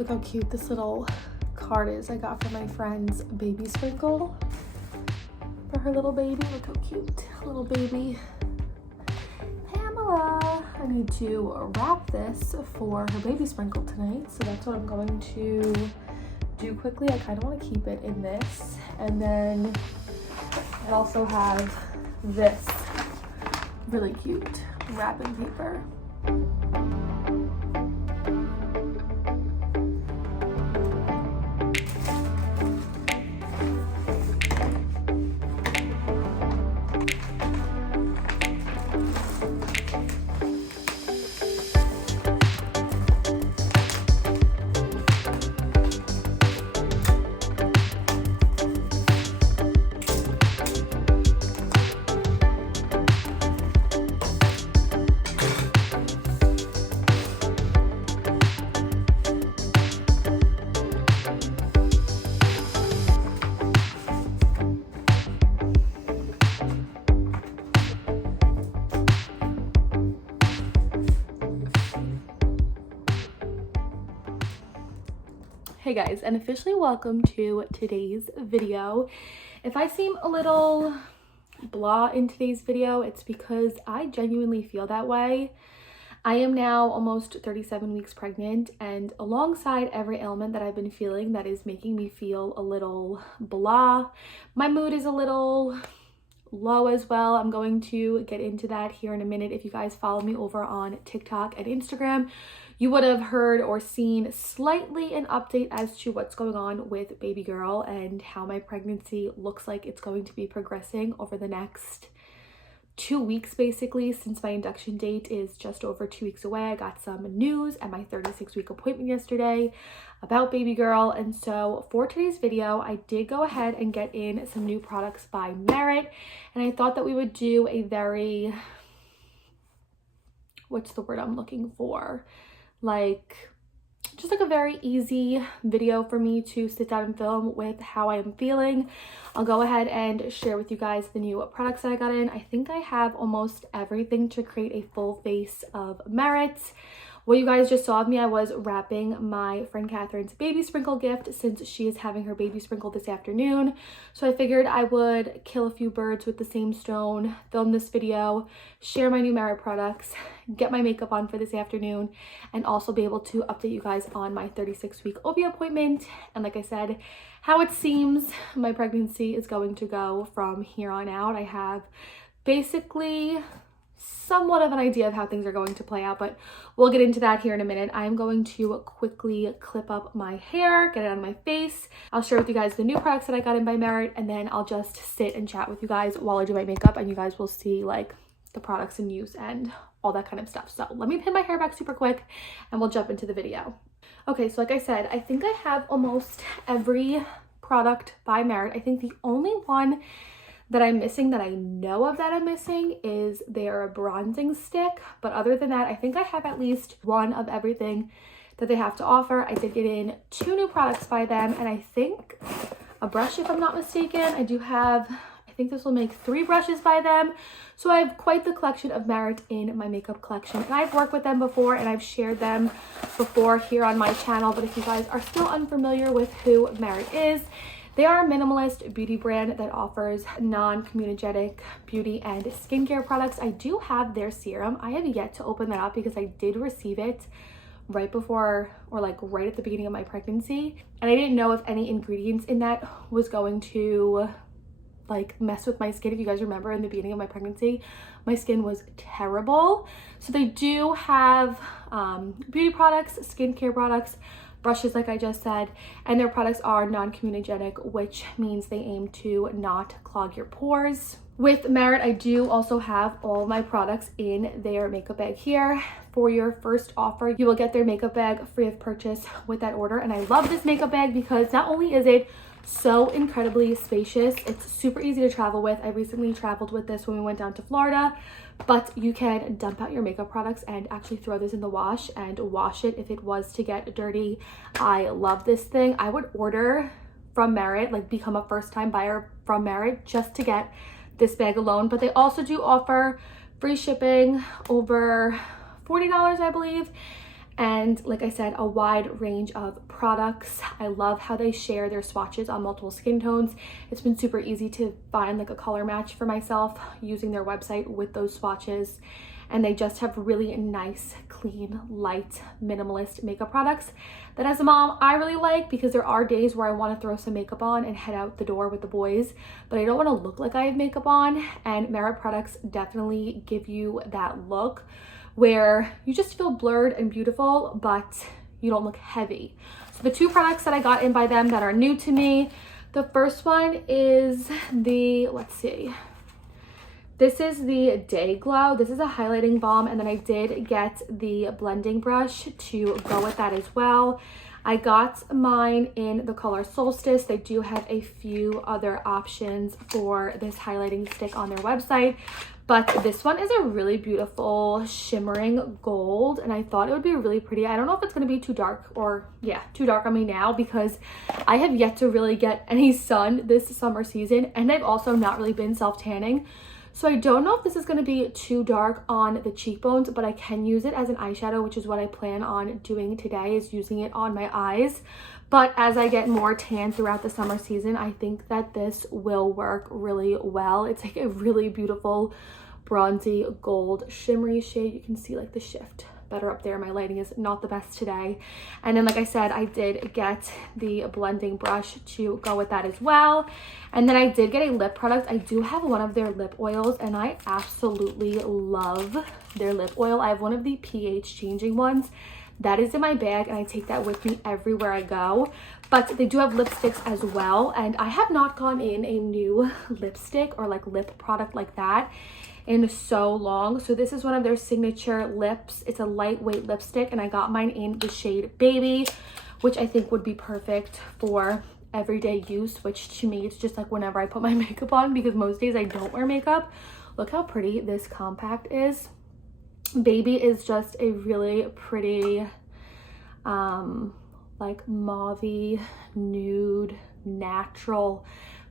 Look how cute this little card is I got from my friend's baby sprinkle for her little baby. Look how cute, little baby Pamela. I need to wrap this for her baby sprinkle tonight, so that's what I'm going to do quickly. I kind of want to keep it in this, and then I also have this really cute wrapping paper. Hey guys, and officially welcome to today's video. If I seem a little blah in today's video, it's because I genuinely feel that way. I am now almost 37 weeks pregnant, and alongside every ailment that I've been feeling that is making me feel a little blah, my mood is a little low as well. I'm going to get into that here in a minute. If you guys follow me over on TikTok and Instagram, you would have heard or seen slightly an update as to what's going on with baby girl and how my pregnancy looks like it's going to be progressing over the next 2 weeks, basically, since my induction date is just over 2 weeks away. I got some news at my 36-week appointment yesterday about baby girl, and so for today's video I did go ahead and get in some new products by Merit, and I thought that we would do a very, what's the word I'm looking for, just like a very easy video for me to sit down and film with how I am feeling. I'll go ahead and share with you guys the new products that I got in. I think I have almost everything to create a full face of Merit. What you guys just saw of me, I was wrapping my friend Catherine's baby sprinkle gift since she is having her baby sprinkle this afternoon. So I figured I would kill a few birds with the same stone, film this video, share my new Merit products, get my makeup on for this afternoon, and also be able to update you guys on my 36-week OB appointment. And like I said, how it seems my pregnancy is going to go from here on out. I have basically somewhat of an idea of how things are going to play out, but we'll get into that here in a minute. I'm going to quickly clip up my hair, get it on my face. I'll share with you guys the new products that I got in by Merit, and then I'll just sit and chat with you guys while I do my makeup, and you guys will see like the products in use and all that kind of stuff. So let me pin my hair back super quick and we'll jump into the video. Okay, so like I said, I think I have almost every product by Merit. I think the only one that I'm missing, that I know of that I'm missing, is their bronzing stick. But other than that, I think I have at least one of everything that they have to offer. I did get in 2 new products by them, and I think a brush, if I'm not mistaken. I do have, I think this will make 3 brushes by them. So I have quite the collection of Merit in my makeup collection. And I've worked with them before, and I've shared them before here on my channel. But if you guys are still unfamiliar with who Merit is, they are a minimalist beauty brand that offers non-comedogenic beauty and skincare products. I do have their serum. I have yet to open that up because I did receive it right before, or like right at the beginning of my pregnancy. And I didn't know if any ingredients in that was going to like mess with my skin. If you guys remember, in the beginning of my pregnancy, my skin was terrible. So they do have beauty products, skincare products, brushes, like I just said, and their products are non-comedogenic, which means they aim to not clog your pores. With Merit, I do also have all my products in their makeup bag here. For your first offer, you will get their makeup bag free of purchase with that order. And I love this makeup bag because not only is it so incredibly spacious, it's super easy to travel with. I recently traveled with this when we went down to Florida, but you can dump out your makeup products and actually throw this in the wash and wash it if it was to get dirty. I love this thing. I would order from Merit, like become a first-time buyer from Merit just to get this bag alone. But they also do offer free shipping over $40, I believe. And like I said, a wide range of products. I love how they share their swatches on multiple skin tones. It's been super easy to find like a color match for myself using their website with those swatches. And they just have really nice, clean, light, minimalist makeup products that as a mom, I really like, because there are days where I want to throw some makeup on and head out the door with the boys, but I don't want to look like I have makeup on. And Merit products definitely give you that look where you just feel blurred and beautiful, but you don't look heavy. So the two products that I got in by them that are new to me, the first one is the, let's see, this is the Day Glow. This is a highlighting balm, and then I did get the blending brush to go with that as well. I got mine in the color Solstice. They do have a few other options for this highlighting stick on their website, but this one is a really beautiful shimmering gold, and I thought it would be really pretty. I don't know if it's going to be too dark, or yeah, too dark on me now, because I have yet to really get any sun this summer season, and I've also not really been self-tanning. So I don't know if this is going to be too dark on the cheekbones, but I can use it as an eyeshadow, which is what I plan on doing today, is using it on my eyes. But as I get more tan throughout the summer season, I think that this will work really well. It's like a really beautiful bronzy gold shimmery shade. You can see like the shift better up there. My lighting is not the best today. And then like I said, I did get the blending brush to go with that as well. And then I did get a lip product. I do have one of their lip oils, and I absolutely love their lip oil. I have one of the pH changing ones that is in my bag, and I take that with me everywhere I go. But they do have lipsticks as well, and I have not gone in a new lipstick or like lip product like that in so long. So this is one of their signature lips. It's a lightweight lipstick, and I got mine in the shade Baby, which I think would be perfect for everyday use, which to me it's just like whenever I put my makeup on, because most days I don't wear makeup. Look how pretty this compact is. Baby is just a really pretty like mauvey, nude, natural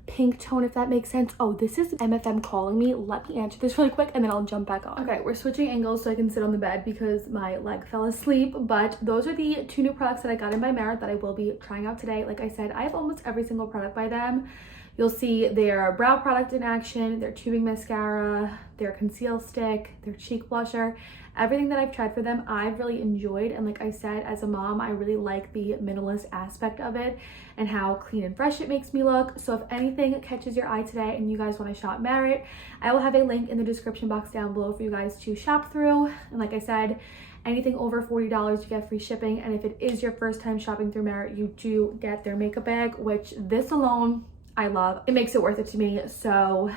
pink tone, if that makes sense. Oh, this is MFM calling me. Let me answer this really quick and then I'll jump back on. Okay, we're switching angles so I can sit on the bed because my leg fell asleep. But those are the two new products that I got in by Merit that I will be trying out today. Like I said, I have almost every single product by them. You'll see their brow product in action, their tubing mascara, their conceal stick, their cheek blusher. Everything that I've tried for them, I've really enjoyed. And like I said, as a mom, I really like the minimalist aspect of it and how clean and fresh it makes me look. So if anything catches your eye today and you guys want to shop Merit, I will have a link in the description box down below for you guys to shop through. And like I said, anything over $40, you get free shipping. And if it is your first time shopping through Merit, you do get their makeup bag, which this alone, I love. It makes it worth it to me. So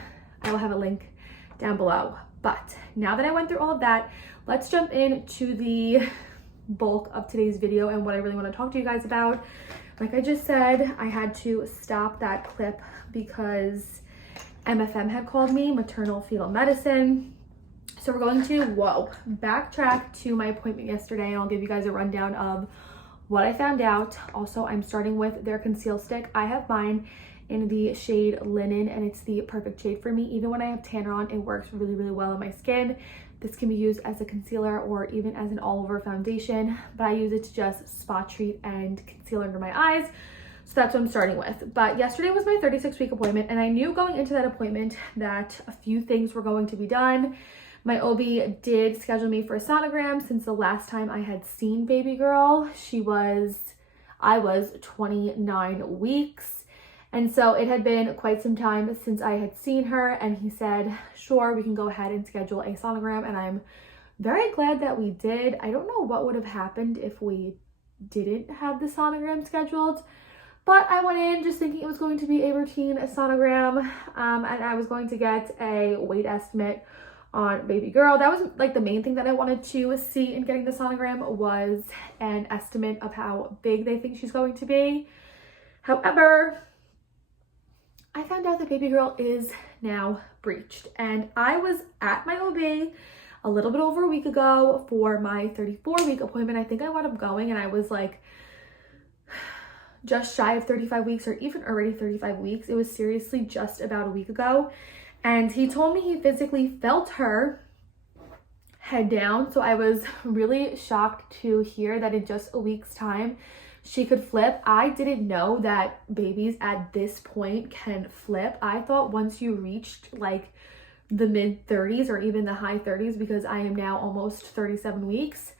I will have a link down below. But now that I went through all of that, let's jump into the bulk of today's video and what I really want to talk to you guys about. Like I just said, I had to stop that clip because MFM had called me, maternal fetal medicine. So we're going to, backtrack to my appointment yesterday, and I'll give you guys a rundown of what I found out. Also, I'm starting with their conceal stick. I have mine in the shade Linen, and it's the perfect shade for me. Even when I have tanner on, it works really, really well on my skin. This can be used as a concealer or even as an all-over foundation, but I use it to just spot treat and conceal under my eyes. So that's what I'm starting with. But yesterday was my 36-week appointment, and I knew going into that appointment that a few things were going to be done. My OB did schedule me for a sonogram since the last time I had seen baby girl. I was 29 weeks. And so it had been quite some time since I had seen her, and he said, sure, we can go ahead and schedule a sonogram. And I'm very glad that we did. I don't know what would have happened if we didn't have the sonogram scheduled, but I went in just thinking it was going to be a routine sonogram, and I was going to get a weight estimate on baby girl. That was like the main thing that I wanted to see in getting the sonogram, was an estimate of how big they think she's going to be. However, I found out that baby girl is now breeched, and I was at my OB a little bit over a week ago for my 34-week appointment. I think I wound up going, and I was like just shy of 35 weeks, or even already 35 weeks. It was seriously just about a week ago. And he told me he physically felt her head down. So I was really shocked to hear that in just a week's time she could flip. I didn't know that babies at this point can flip. I thought once you reached like the mid 30s or even the high 30s, because I am now almost 37 weeks,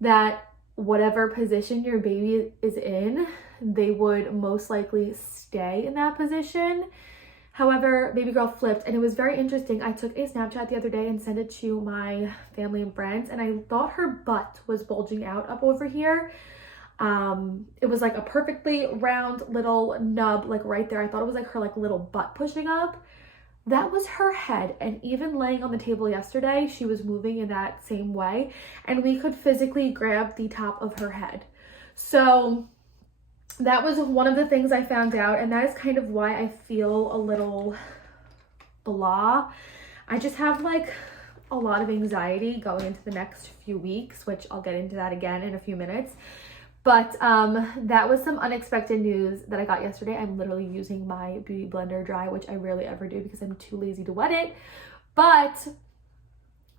that whatever position your baby is in, they would most likely stay in that position. However, baby girl flipped, and it was very interesting. I took a Snapchat the other day and sent it to my family and friends, and I thought her butt was bulging out up over here. It was like a perfectly round little nub, like right there. I thought it was like her like little butt pushing up. That was her head. And even laying on the table yesterday, she was moving in that same way, and we could physically grab the top of her head. So that was one of the things I found out, and that is kind of why I feel a little blah. I just have like a lot of anxiety going into the next few weeks, which I'll get into that again in a few minutes. But that was some unexpected news that I got yesterday. I'm literally using my beauty blender dry, which I rarely ever do because I'm too lazy to wet it. But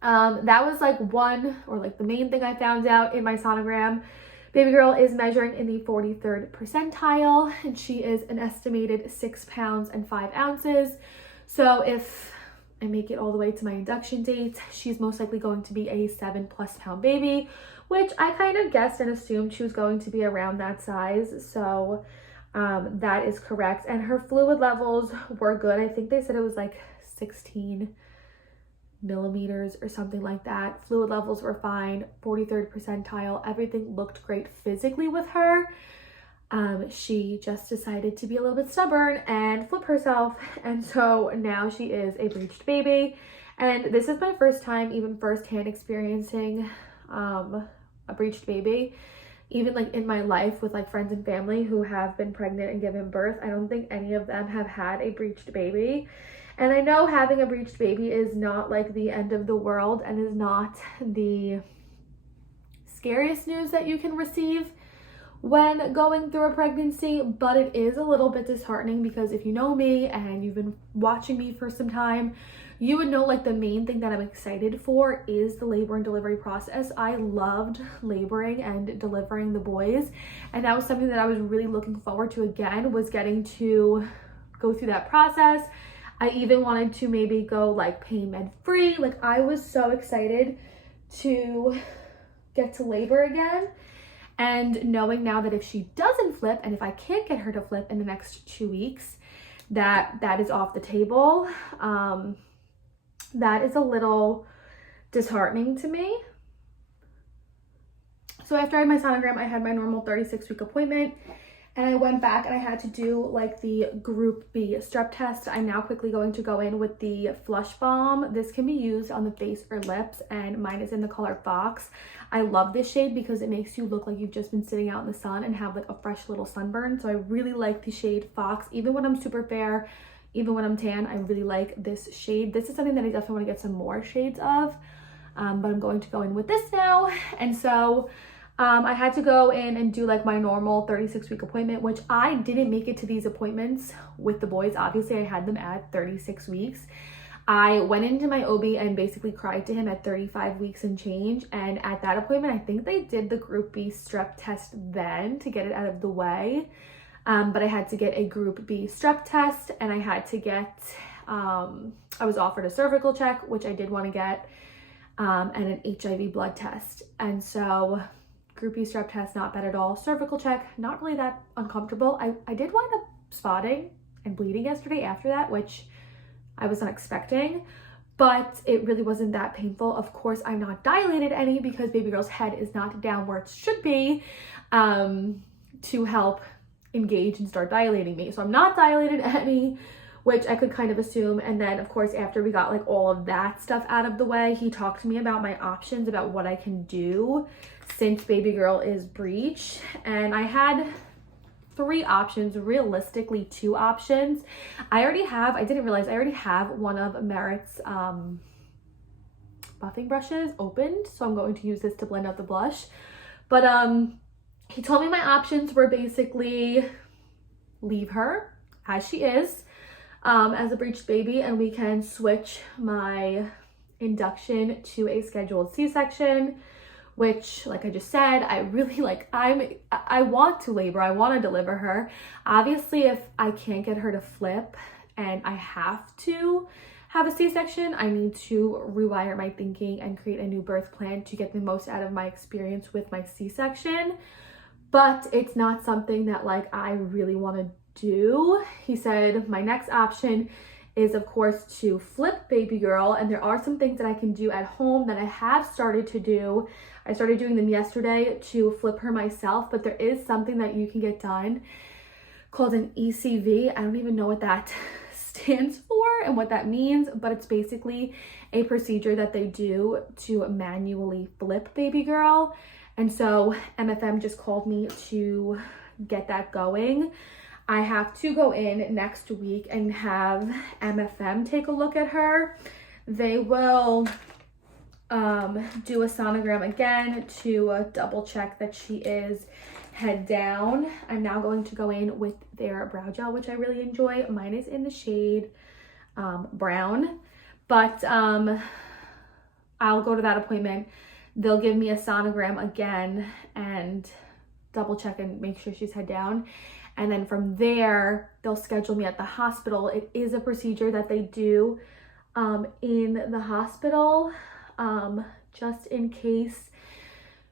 that was like one, or like the main thing I found out in my sonogram. Baby girl is measuring in the 43rd percentile, and she is an estimated 6 pounds and 5 ounces. So if I make it all the way to my induction date, she's most likely going to be a 7+ pound baby, which I kind of guessed and assumed she was going to be around that size. So that is correct. And her fluid levels were good. I think they said it was like 16 millimeters or something like that. Fluid levels were fine, 43rd percentile. Everything looked great physically with her. She just decided to be a little bit stubborn and flip herself, and so now she is a breeched baby. And this is my first time even firsthand experiencing a breeched baby. Even like in my life with like friends and family who have been pregnant and given birth, I don't think any of them have had a breeched baby. And I know having a breeched baby is not like the end of the world and is not the scariest news that you can receive when going through a pregnancy, but it is a little bit disheartening because if you know me and you've been watching me for some time, you would know like the main thing that I'm excited for is the labor and delivery process. I loved laboring and delivering the boys, and that was something that I was really looking forward to again, was getting to go through that process. I even wanted to maybe go like pain med free. Like I was so excited to get to labor again. And knowing now that if she doesn't flip, and if I can't get her to flip in the next 2 weeks, that is off the table. That is a little disheartening to me. So after I had my sonogram, I had my normal 36-week appointment, and I went back and I had to do like the Group B strep test. I'm now quickly going to go in with the Flush Balm. This can be used on the face or lips, and mine is in the color Fox. I love this shade because it makes you look like you've just been sitting out in the sun and have like a fresh little sunburn. So I really like the shade Fox. Even when I'm super fair, even when I'm tan, I really like this shade. This is something that I definitely want to get some more shades of, but I'm going to go in with this now. And so I had to go in and do like my normal 36-week appointment, which I didn't make it to these appointments with the boys. Obviously, I had them at 36 weeks. I went into my OB and basically cried to him at 35 weeks and change. And at that appointment, I think they did the Group B strep test then to get it out of the way. But I had to get a Group B strep test, and I had to get, I was offered a cervical check, which I did want to get, and an HIV blood test. And so Group B strep test, not bad at all. Cervical check, not really that uncomfortable. I did wind up spotting and bleeding yesterday after that, which I was not expecting, but it really wasn't that painful. Of course, I'm not dilated any because baby girl's head is not down where it should be to help engage and start dilating me. So I'm not dilated any, which I could kind of assume. And then of course, after we got like all of that stuff out of the way, he talked to me about my options, about what I can do since baby girl is breech. And I had 3 options, realistically 2 options. I didn't realize I already have one of Merit's buffing brushes opened, so I'm going to use this to blend out the blush. But he told me my options were basically leave her as she is as a breeched baby, and we can switch my induction to a scheduled C-section, which, like I just said, I really like. I want to labor, I want to deliver her. Obviously, if I can't get her to flip and I have to have a C-section, I need to rewire my thinking and create a new birth plan to get the most out of my experience with my C-section. But it's not something that like I really want to do. He said my next option is of course to flip baby girl, and there are some things that I can do at home that I have started to do. I started doing them yesterday to flip her myself, but there is something that you can get done called an ECV. I don't even know what that stands for and what that means, but it's basically a procedure that they do to manually flip baby girl. And so MFM just called me to get that going. I have to go in next week and have MFM take a look at her. They will do a sonogram again to double check that she is head down. I'm now going to go in with their brow gel, which I really enjoy. Mine is in the shade brown, but I'll go to that appointment. They'll give me a sonogram again and double check and make sure she's head down. And then from there, they'll schedule me at the hospital. It is a procedure that they do in the hospital, just in case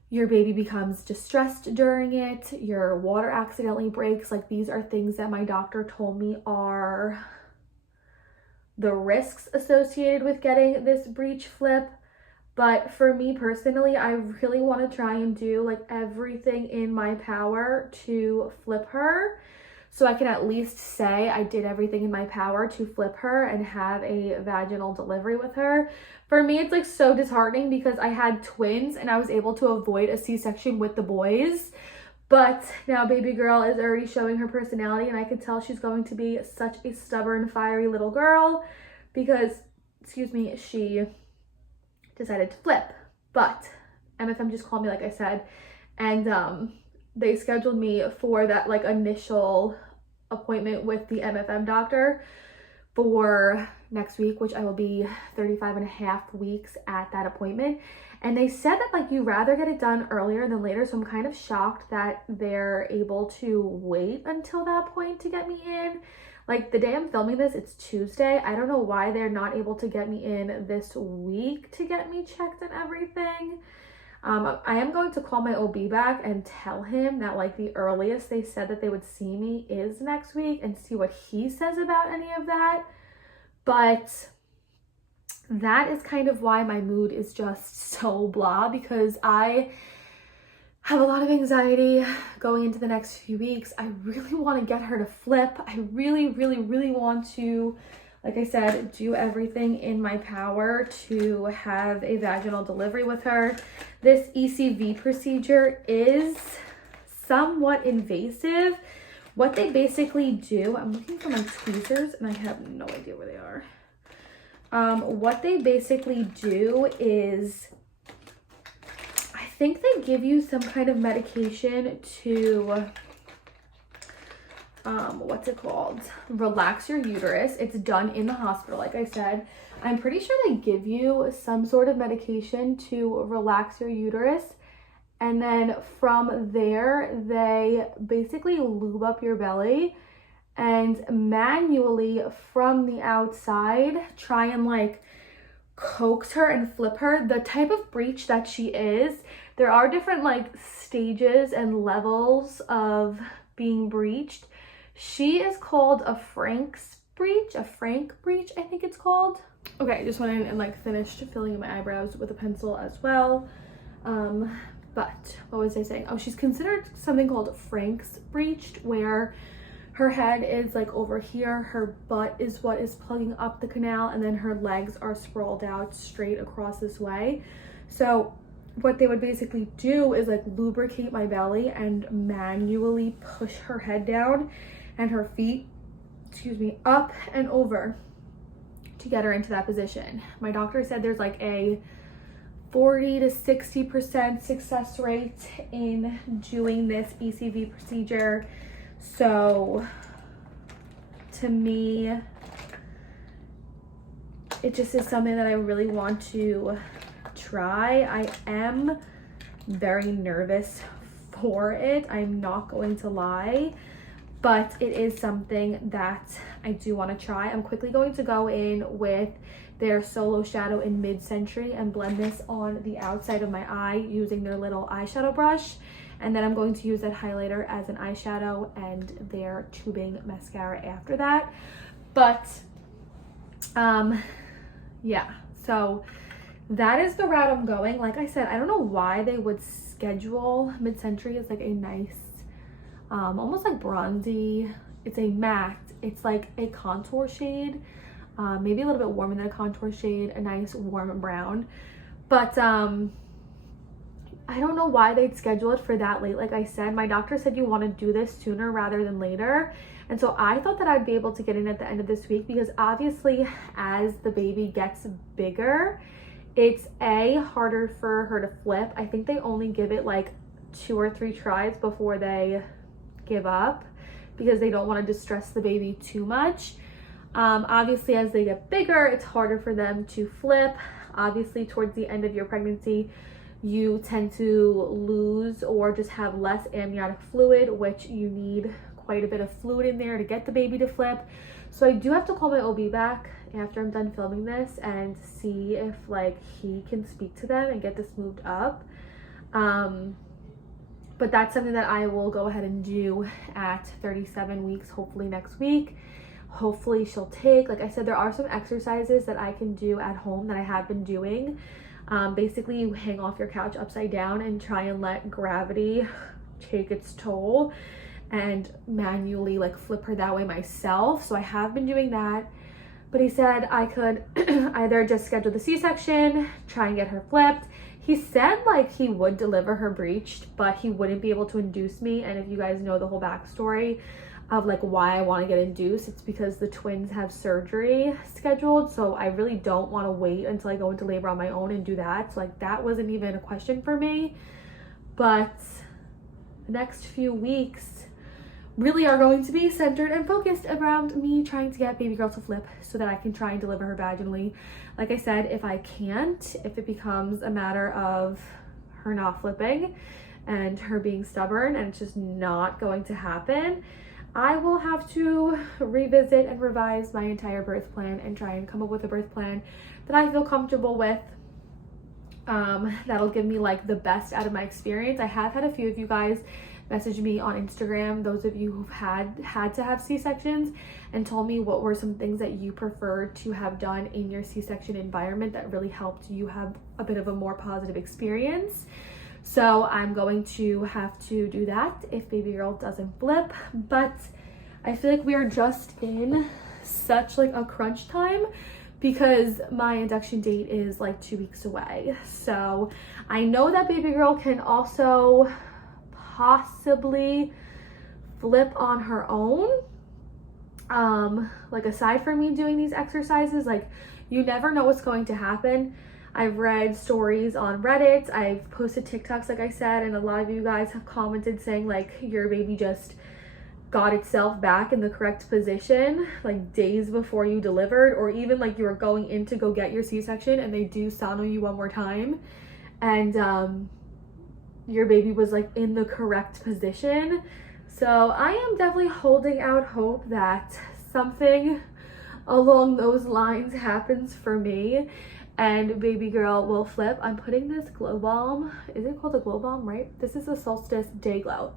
your baby becomes distressed during it, your water accidentally breaks. Like, these are things that my doctor told me are the risks associated with getting this breech flip. But for me personally, I really want to try and do like everything in my power to flip her, so I can at least say I did everything in my power to flip her and have a vaginal delivery with her. For me, it's like so disheartening because I had twins and I was able to avoid a C-section with the boys. But now baby girl is already showing her personality, and I could tell she's going to be such a stubborn, fiery little girl because, excuse me, she decided to flip. But MFM just called me, like I said, and they scheduled me for that like initial appointment with the MFM doctor for next week, which I will be 35.5 weeks at that appointment. And they said that like you rather get it done earlier than later, so I'm kind of shocked that they're able to wait until that point to get me in. Like, the day I'm filming this, it's Tuesday. I don't know why they're not able to get me in this week to get me checked and everything. I am going to call my OB back and tell him that like the earliest they said that they would see me is next week and see what he says about any of that. But that is kind of why my mood is just so blah, because I have a lot of anxiety going into the next few weeks. I really want to get her to flip. I really, really, really want to, like I said, do everything in my power to have a vaginal delivery with her. This ECV procedure is somewhat invasive. What they basically do, I'm looking for my tweezers and I have no idea where they are. What they basically do is, I think they give you some kind of medication to, what's it called? Relax your uterus. It's done in the hospital, like I said. I'm pretty sure they give you some sort of medication to relax your uterus. And then from there, they basically lube up your belly and manually from the outside try and like coax her and flip her. The type of breech that she is, there are different like stages and levels of being breeched. She is called a Frank breech, I think it's called. Okay, I just went in and like finished filling in my eyebrows with a pencil as well. But what was I saying? Oh, she's considered something called Frank's breeched, where her head is like over here, her butt is what is plugging up the canal, and then her legs are sprawled out straight across this way. So what they would basically do is like lubricate my belly and manually push her head down and her feet, excuse me, up and over to get her into that position. My doctor said there's like a 40 to 60% success rate in doing this ECV procedure. So to me, it just is something that I really want to try. I am very nervous for it, I'm not going to lie, but it is something that I do want to try. I'm quickly going to go in with their Solo Shadow in Mid-Century and blend this on the outside of my eye using their little eyeshadow brush. And then I'm going to use that highlighter as an eyeshadow and their tubing mascara after that. But yeah, so that is the route I'm going. Like I said, I don't know why they would schedule Mid-Century as like a nice, almost like bronzy. It's a matte. It's like a contour shade, maybe a little bit warmer than a contour shade, a nice warm brown. But I don't know why they'd schedule it for that late. Like I said, my doctor said you want to do this sooner rather than later. And so I thought that I'd be able to get in at the end of this week, because obviously as the baby gets bigger, it's harder for her to flip. I think they only give it like 2 or 3 tries before they give up, because they don't want to distress the baby too much. Obviously as they get bigger, it's harder for them to flip. Obviously towards the end of your pregnancy, you tend to lose or just have less amniotic fluid, which you need quite a bit of fluid in there to get the baby to flip. So I do have to call my OB back after I'm done filming this and see if like he can speak to them and get this moved up. But that's something that I will go ahead and do at 37 weeks, hopefully next week. Hopefully she'll take, like I said, there are some exercises that I can do at home that I have been doing. Basically you hang off your couch upside down and try and let gravity take its toll and manually like flip her that way myself. So I have been doing that, but he said I could either just schedule the C-section, try and get her flipped. He said like he would deliver her breeched, but he wouldn't be able to induce me. And if you guys know the whole backstory of like why I want to get induced, it's because the twins have surgery scheduled. So I really don't want to wait until I go into labor on my own and do that. So like that wasn't even a question for me. But the next few weeks really are going to be centered and focused around me trying to get baby girl to flip so that I can try and deliver her vaginally. Like I said, if I can't, if it becomes a matter of her not flipping and her being stubborn and it's just not going to happen, I will have to revisit and revise my entire birth plan and try and come up with a birth plan that I feel comfortable with. That'll give me like the best out of my experience. I have had a few of you guys message me on Instagram, those of you who've had to have C-sections, and told me what were some things that you preferred to have done in your C-section environment that really helped you have a bit of a more positive experience. So I'm going to have to do that if baby girl doesn't flip. But I feel like we are just in such like a crunch time because my induction date is like 2 weeks away. So I know that baby girl can also possibly flip on her own. Like aside from me doing these exercises, like you never know what's going to happen. I've read stories on Reddit, I've posted TikToks like I said, and a lot of you guys have commented saying like your baby just got itself back in the correct position like days before you delivered, or even like you were going in to go get your C-section and they do sono you one more time and your baby was like in the correct position. So I am definitely holding out hope that something along those lines happens for me and baby girl will flip. I'm putting this glow balm, is it called a glow balm, right? This is a Solstice Day Glow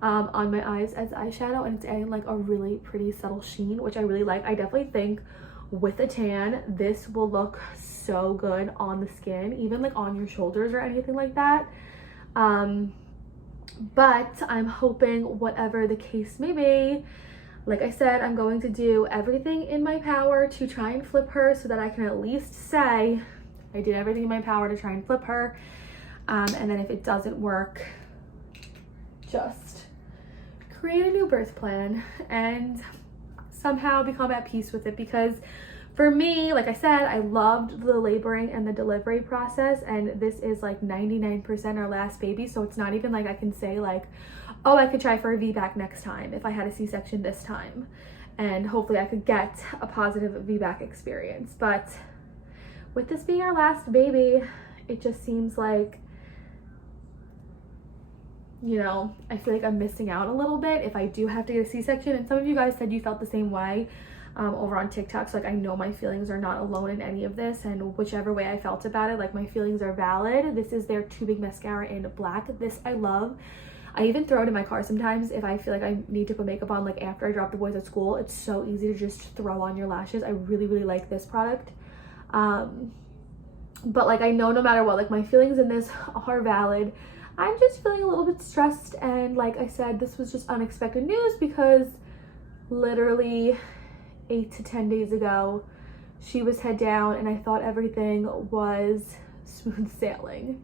on my eyes as eyeshadow, and it's adding like a really pretty subtle sheen, which I really like. I definitely think with a tan this will look so good on the skin, even like on your shoulders or anything like that. But I'm hoping whatever the case may be, like I said, I'm going to do everything in my power to try and flip her so that I can at least say I did everything in my power to try and flip her. And then if it doesn't work, just create a new birth plan and somehow become at peace with it. Because for me, like I said, I loved the laboring and the delivery process, and this is like 99% our last baby. So it's not even like I can say like, oh, I could try for a VBAC next time if I had a C-section this time, and hopefully I could get a positive VBAC experience. But with this being our last baby, it just seems like, you know, I feel like I'm missing out a little bit if I do have to get a C-section. And some of you guys said you felt the same way over on TikTok. So like, I know my feelings are not alone in any of this, and whichever way I felt about it, like my feelings are valid. This is their Too Big mascara in black. This I love. I even throw it in my car sometimes if I feel like I need to put makeup on, like after I drop the boys at school. It's so easy to just throw on your lashes. I really, really like this product. But like, I know no matter what, like my feelings in this are valid. I'm just feeling a little bit stressed, and like I said, this was just unexpected news because literally 8 to 10 days ago she was head down and I thought everything was smooth sailing.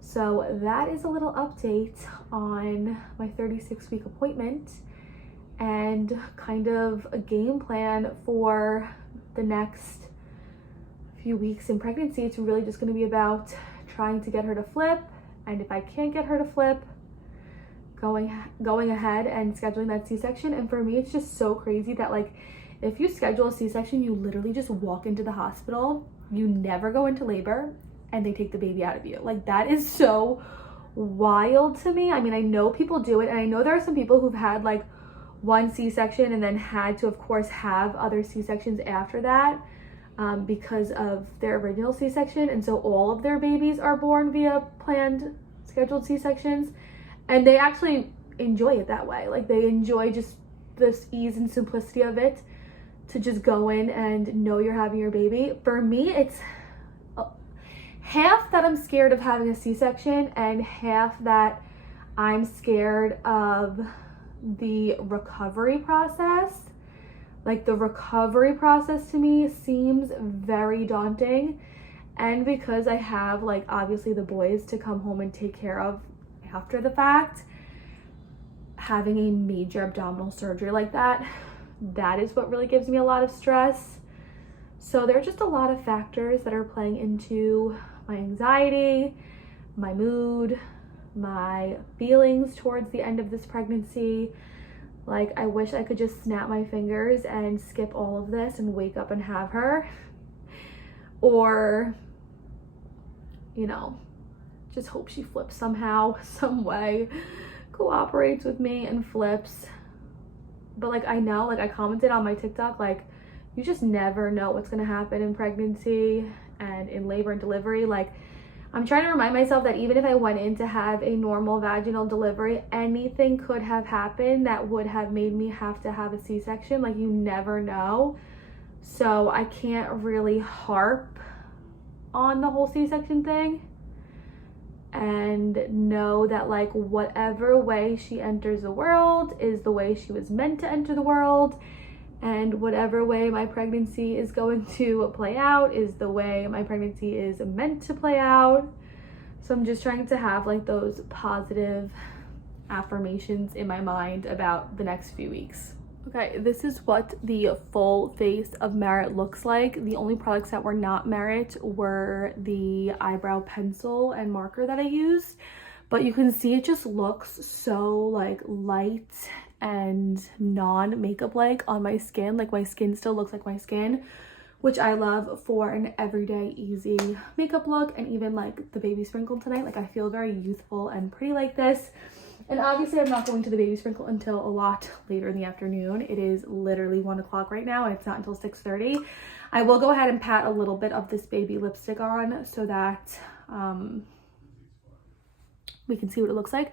So that is a little update on my 36-week appointment and kind of a game plan for the next few weeks in pregnancy. It's really just going to be about trying to get her to flip, and if I can't get her to flip, going ahead and scheduling that C-section. And for me, it's just so crazy that like, if you schedule a C-section, you literally just walk into the hospital, you never go into labor, and they take the baby out of you. Like, that is so wild to me. I mean, I know people do it, and I know there are some people who've had like one C-section and then had to, of course, have other C-sections after that because of their original C-section. And so all of their babies are born via planned scheduled C-sections, and they actually enjoy it that way. Like, they enjoy just this ease and simplicity of it, to just go in and know you're having your baby. For me, it's half that I'm scared of having a C-section and half that I'm scared of the recovery process. Like, the recovery process to me seems very daunting. And because I have like obviously the boys to come home and take care of after the fact, having a major abdominal surgery like that is what really gives me a lot of stress. So there are just a lot of factors that are playing into my anxiety, my mood, my feelings towards the end of this pregnancy. Like, I wish I could just snap my fingers and skip all of this and wake up and have her, or, you know, just hope she flips somehow, some way, cooperates with me and flips. But like, I know, like I commented on my TikTok, like, you just never know what's gonna happen in pregnancy and in labor and delivery. Like, I'm trying to remind myself that even if I went in to have a normal vaginal delivery, anything could have happened that would have made me have to have a C-section. Like, you never know. So I can't really harp on the whole C-section thing, and know that like, whatever way she enters the world is the way she was meant to enter the world, and whatever way my pregnancy is going to play out is the way my pregnancy is meant to play out. So I'm just trying to have like those positive affirmations in my mind about the next few weeks. Okay, this is what the full face of Merit looks like. The only products that were not Merit were the eyebrow pencil and marker that I used, but you can see it just looks so like light and non-makeup like on my skin. Like, my skin still looks like my skin, which I love for an everyday easy makeup look. And even like the baby sprinkle tonight, like I feel very youthful and pretty like this. And obviously I'm not going to the baby sprinkle until a lot later in the afternoon. It is literally 1 o'clock right now, and it's not until 6:30. I will go ahead and pat a little bit of this baby lipstick on so that we can see what it looks like.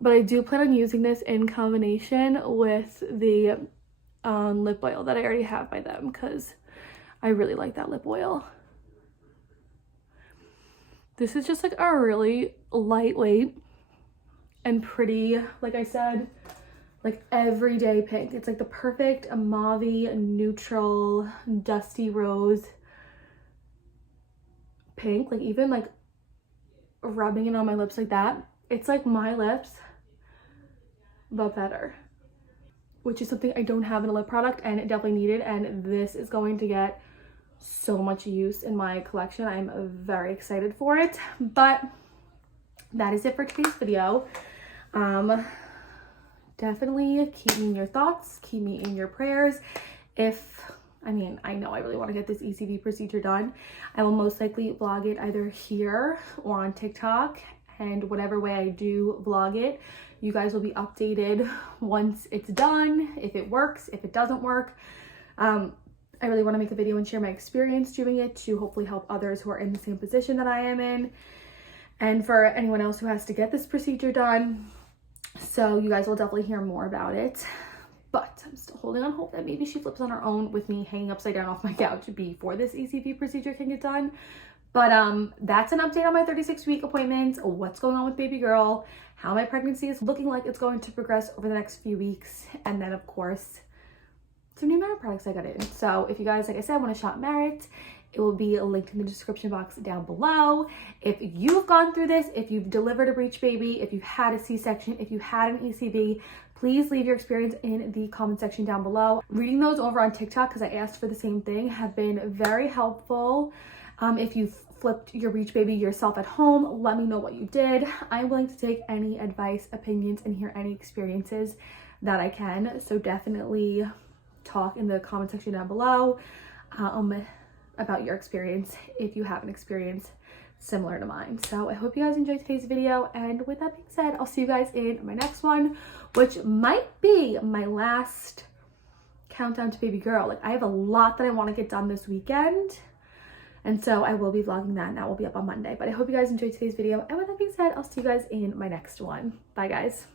But I do plan on using this in combination with the lip oil that I already have by them, because I really like that lip oil. This is just like a really lightweight and pretty, like I said, like everyday pink. It's like the perfect mauve-y, neutral, dusty rose pink. Like, even like rubbing it on my lips like that, it's like my lips, but better, which is something I don't have in a lip product, and it definitely needed. And this is going to get so much use in my collection. I'm very excited for it. But that is it for today's video. Definitely keep me in your thoughts, keep me in your prayers. If I mean, I know I really want to get this ECV procedure done. I will most likely vlog it either here or on TikTok, and whatever way I do vlog it, you guys will be updated once it's done, if it works, if it doesn't work. I really want to make a video and share my experience doing it to hopefully help others who are in the same position that I am in, and for anyone else who has to get this procedure done. So you guys will definitely hear more about it. But I'm still holding on hope that maybe she flips on her own with me hanging upside down off my couch before this ECV procedure can get done. But that's an update on my 36-week appointment, what's going on with baby girl, how my pregnancy is looking like it's going to progress over the next few weeks, and then of course some new Merit products I got in. So if you guys, like I said, want to shop Merit, it will be linked in the description box down below. If you've gone through this, if you've delivered a breech baby, if you've had a C-section, if you had an ECV, please leave your experience in the comment section down below. Reading those over on TikTok, because I asked for the same thing, have been very helpful. If you've flipped your breech baby yourself at home, let me know what you did. I'm willing to take any advice, opinions, and hear any experiences that I can. So definitely talk in the comment section down below about your experience if you have an experience similar to mine. So I hope you guys enjoyed today's video, and with that being said, I'll see you guys in my next one, which might be my last countdown to baby girl. Like, I have a lot that I want to get done this weekend, and so I will be vlogging that, and that will be up on Monday. But I hope you guys enjoyed today's video, and with that being said, I'll see you guys in my next one. Bye guys.